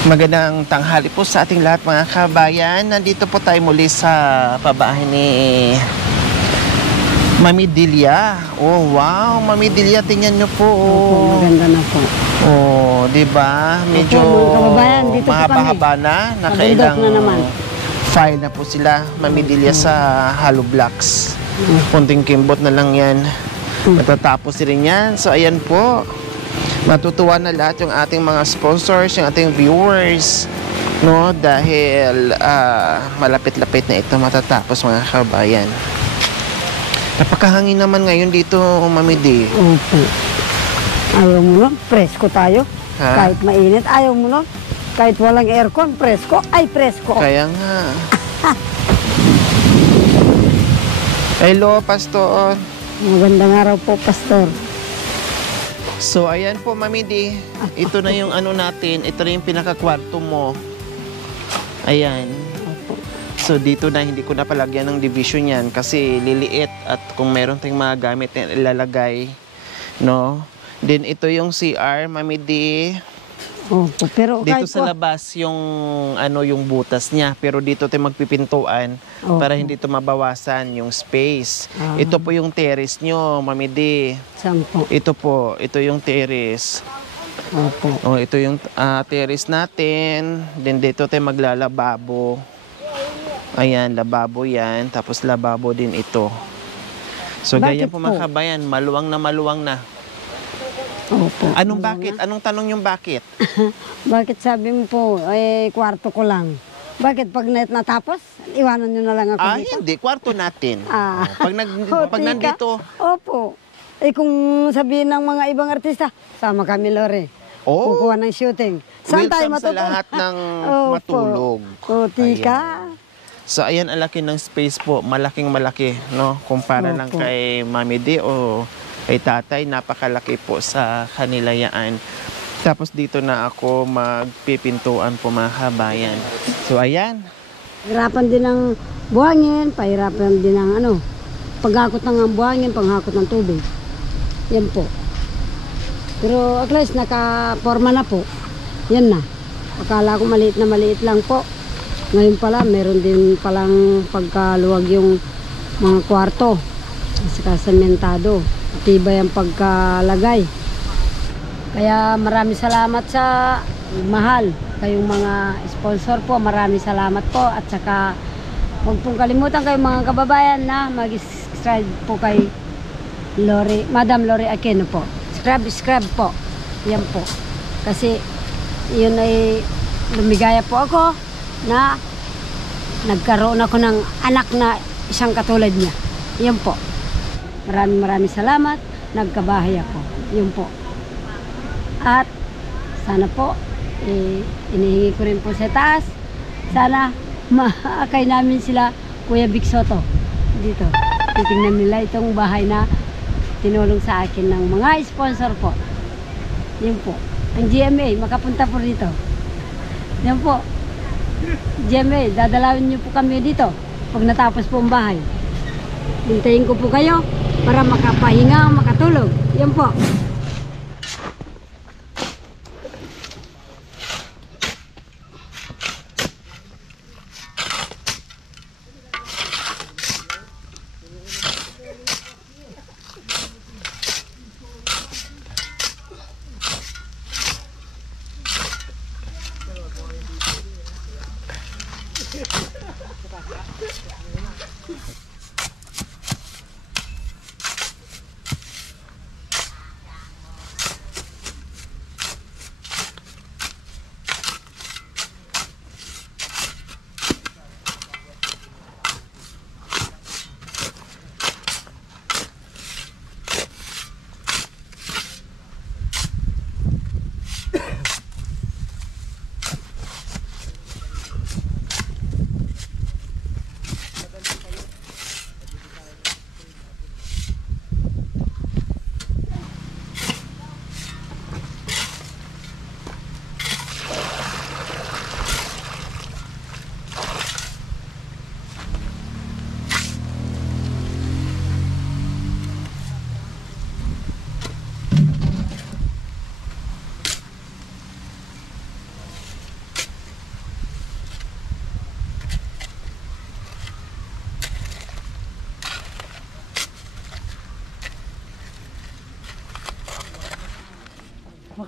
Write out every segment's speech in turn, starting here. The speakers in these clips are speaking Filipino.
Magandang tanghali po sa ating lahat mga kabayan. Nandito po tayo muli sa pabahay ni Mami Delia. Oh, wow, Mami Delia, tingnan nyo po. Opo, maganda na po. Oh, di ba? Medyo Opo, mga kababayan, dito po mahaba-haba na. Nakailang na naman. file na po sila, Mami Delia, sa hollow blocks. Kunting kimbot na lang yan. Matatapos rin yan. So, ayan po. Matutuwa na lahat yung ating mga sponsors, yung ating viewers, no? Dahil malapit-lapit na ito matatapos mga kabayan. Napakahangin naman ngayon dito, Mami D. Opo. Ayaw mo nun, presko tayo. Ha? Kahit mainit, ayaw mo nun. Kahit walang aircon, presko. Ay, presko. Kaya nga. Hello, Pastor. Magandang araw po, Pastor. So, ayan po, Mami D. Ito na yung ano natin. Ito na yung pinakakwarto mo. Ayan. Opo. So, dito na, hindi ko na palagyan ng division yan kasi liliit at kung meron tayong mga gamit na ilalagay, no? Then, ito yung CR, Mami D. Opo, pero Dito kahit sa po, labas yung ano yung butas niya, pero dito tayo magpipintuan Opo. para hindi to mabawasan yung space. Ah. Ito po yung terrace nyo, Mami D. saan po? Ito po, ito yung terrace. Opo. Oh, ito yung terrace natin. Then dito tayo maglalababo. Ayan, lababo yan. Tapos lababo din ito. So, Bakit ganyan po mga kabayan, maluwang na maluwang na. Opo. Anong bakit? Anong tanong yung bakit? Bakit sabi mo po, kwarto ko lang? Bakit pag natapos, iwanan nyo na lang ako dito? Hindi. Kwarto natin. Ah. Oh, pag Tika. nandito, Opo. Kung sabihin ng mga ibang artista, sama kami, Lore. oh, Kukuha ng shooting. Saan tayo welcome sa matutulog? lahat ng Opo. matulog. O, tika. So, ayan, ang laki ng space po. Malaking malaki, no? Kumpara lang Opo. kay Mami D o kay tatay, napakalaki po sa kanila yan. Tapos dito na ako magpipintuan po mga kabayan. So, ayan. Hirapan din ng buhangin, pahirapan din ng paghakot ng buhangin, panghakot ng tubig. Yan po. Pero at least nakaporma na po. Yan na. Akala ko maliit na maliit lang po. Ngayon pala, meron din palang pagkaluwag yung mga kwarto. Saka sementado. Matibay ang pagkalagay. Kaya maraming salamat sa mahal. Kayong mga sponsor po, maraming salamat po. At saka huwag pong kalimutan kayong mga kababayan na mag-subscribe po kay Madam Lori Aquino po. Subscribe po. Yan po. Kasi yun ay lumigaya po ako na nagkaroon ako ng anak na isang katulad niya. Yan po. Maraming salamat. Nagkabahay ako. Yun po. At sana po, inihingi ko rin po sa taas. Sana maakay namin sila Kuya Vic Soto dito. Titingnan nila itong bahay na tinulong sa akin ng mga sponsor po. Yun po. Ang GMA, makapunta po dito. Yan po. GMA, dadalawin niyo po kami dito pag natapos po ang bahay. Hintayin ko po kayo para makapahinga, makatulog. Yan po.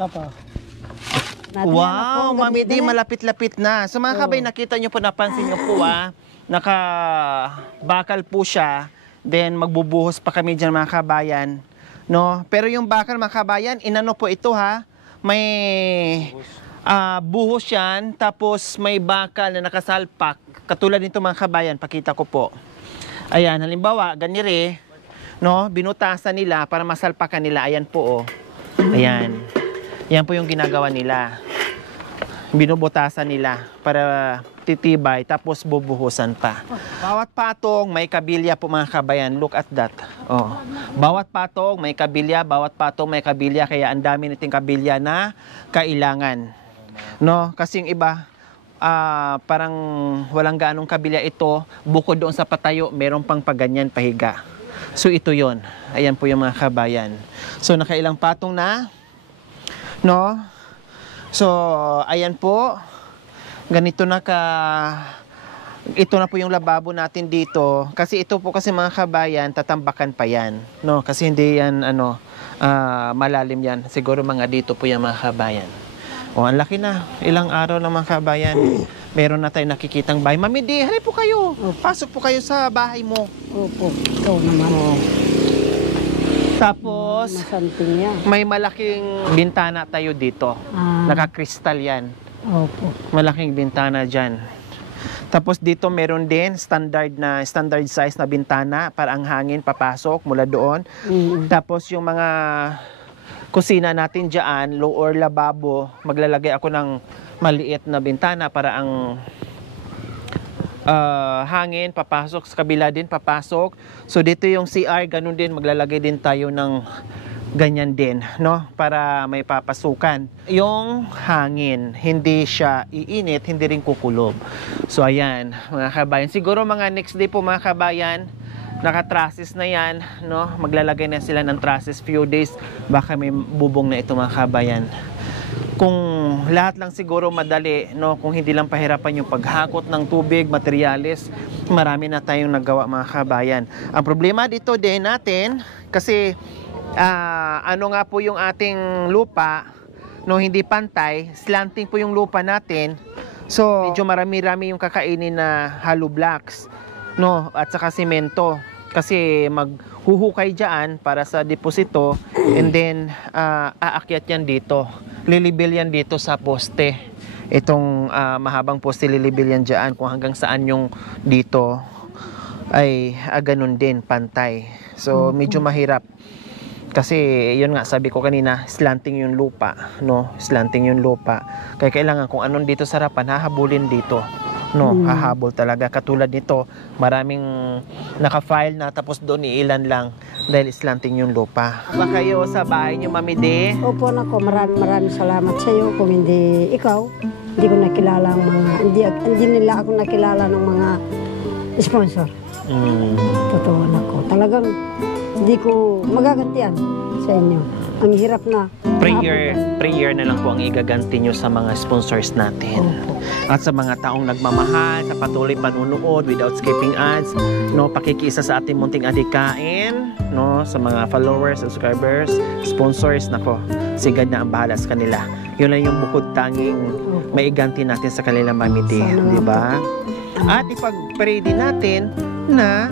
baka pa. Wow, Mami D, malapit-lapit na. So mga kabay, nakita nyo po, napansin nyo po nakabakal po siya. Then magbubuhos pa kami dyan mga kabayan. No? Pero yung bakal mga kabayan, inano po ito ha. May buhos yan, tapos may bakal na nakasalpak. Katulad nito mga kabayan, pakita ko po. Ayan, halimbawa, ganire, no? Binutasan nila para masalpakan nila. Ayan po, oh. Ayan. Yan po yung ginagawa nila. Binubutasan nila para titibay, tapos bubuhusan pa. Bawat patong may kabilya po mga kabayan. Look at that. Oh. Bawat patong may kabilya, bawat patong may kabilya. Kaya ang dami niting kabilya na kailangan. No? Kasi yung iba, parang walang gaanong kabilya ito. Bukod doon sa patayo, meron pang paganyan, pahiga. So ito yon. Ayan po yung mga kabayan. So nakailang patong na. No? So, ayan po. Ganito na ito na po yung lababo natin dito. Kasi ito po kasi mga kabayan, tatambakan pa yan. No? Kasi hindi yan, malalim yan. Siguro mga dito po yan mga kabayan. O, ang laki na. Ilang araw na mga kabayan. Meron na tayo nakikitang bahay. Mami D, hali po kayo. Pasok po kayo sa bahay mo. Opo, ikaw naman. Tapos, Masanting yan. may malaking bintana tayo dito. Nakakristal yan. Opo. Malaking bintana dyan. Tapos dito meron din standard size na bintana para ang hangin papasok mula doon. Tapos yung mga kusina natin dyan, lower lababo, maglalagay ako ng maliit na bintana para ang hangin papasok, sa kabila din papasok. So dito yung CR, ganun din, maglalagay din tayo ng ganyan din, no? Para may papasukan. Yung hangin, hindi siya iinit, hindi rin kukulob. So ayan, mga kabayan. Siguro mga next day po mga kabayan, naka-trusses na yan, no? Maglalagay na sila ng trusses few days, baka may bubong na ito mga kabayan. Kung lahat lang siguro madali, no, kung hindi lang pahirapan yung paghakot ng tubig, materyales, marami na tayong nagawa mga kabayan. Ang problema dito din natin, kasi ano nga po yung ating lupa, no, hindi pantay, slanting po yung lupa natin. So, medyo marami-rami yung kakainin na hollow blocks, no, at saka semento. Kasi maghuhukay dyan para sa deposito, and then aakyat yan dito. Lilibil yan dito sa poste. Itong mahabang poste, lilibil yan dyan. Kung hanggang saan yung dito ay ganun din, pantay. So medyo mahirap. Kasi yun nga, sabi ko kanina, slanting yung lupa, no? Slanting yung lupa. Kaya kailangan kung anong dito sa harapan, hahabulin dito. No, hahabol talaga. Katulad nito, maraming naka-file na, tapos doon iilan lang dahil slanting yung lupa. Ba kayo sa bahay niyo, Mami D? Opo, nako, maraming salamat sa iyo. Kung hindi ikaw, hindi ko nakilala ang mga, hindi nila ako nakilala ng mga sponsor. Totoo, nako. Talagang hindi ko magagantian sa inyo. Ang hirap na. Prayer na lang po ang igaganti nyo sa mga sponsors natin. At sa mga taong nagmamahal, sa patuloy panunood without skipping ads, no, pakikiisa sa ating munting adikain, no, sa mga followers, subscribers, sponsors, nako, sigad na ang bahala sa kanila. Yun lang yung bukod tanging maiganti natin sa kanila, Mami D, di ba? At ipag-pray din natin na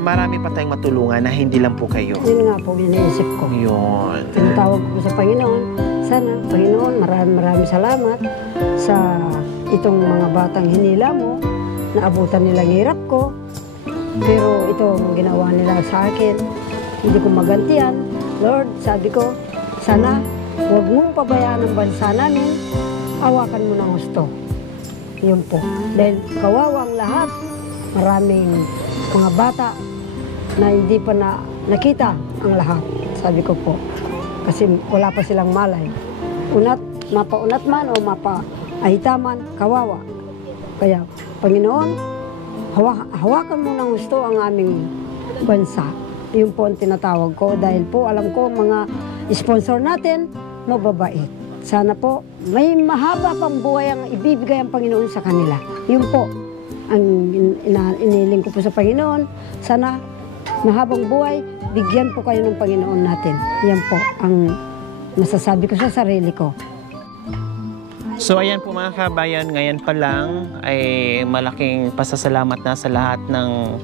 marami pa tayong matulungan na hindi lang po kayo. Yun nga po, iniisip ko. Yun. Tinatawag ko sa Panginoon. Sana, Panginoon, maraming salamat sa itong mga batang hinila mo, naabutan nilang hirap ko. Pero ito ang ginawa nila sa akin, hindi ko magantian. Lord, sabi ko, sana huwag mong pabayaan ang bansa namin, awakan mo ng gusto. Yun po. Dahil kawawa ang lahat, maraming mga bata na hindi pa nakita ang lahat, sabi ko po. Kasi wala pa silang malay. Mapaunat man o mapaahita man, kawawa. Kaya, Panginoon, hawakan mo ng gusto ang aming bansa. Yun po ang tinatawag ko dahil po alam ko mga sponsor natin, mababait. Sana po, may mahaba pang buhay ang ibibigay ang Panginoon sa kanila. Yun po ang iniling ko po sa Panginoon. Sana mahabang buhay, bigyan po kayo ng Panginoon natin. Yan po ang masasabi ko sa sarili ko. So ayan po mga kabayan, ngayon pa lang ay malaking pasasalamat na sa lahat ng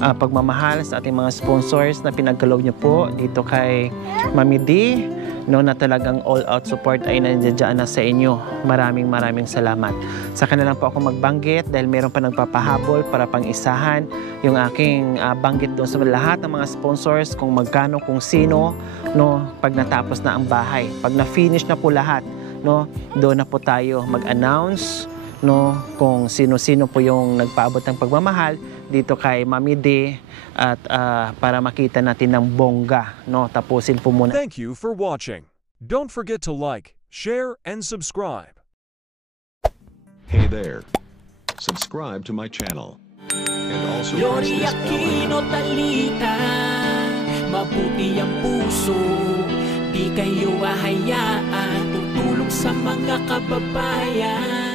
pagmamahal sa ating mga sponsors na pinagkaloob niyo po dito kay Mami D, no, na talagang all-out support ay nandiyan na sa inyo. Maraming salamat. Sa kanila po ako magbanggit dahil meron pa nagpapahabol para pang-isahan yung aking banggit doon sa lahat ng mga sponsors kung magkano, kung sino, no, pag natapos na ang bahay. Pag na-finish na po lahat, no, doon na po tayo mag-announce, no, kung sino-sino po yung nagpaabot ng pagmamahal dito kay Mami D at para makita natin ng bongga, no, tapusin po muna. Thank you for watching. Don't forget to like, share, and subscribe. Hey there. Subscribe to my channel. And also press Yori this bell Aquino icon. Talita, mabuti ang puso, di kayo hahayaan, tutulong sa mga kababayan.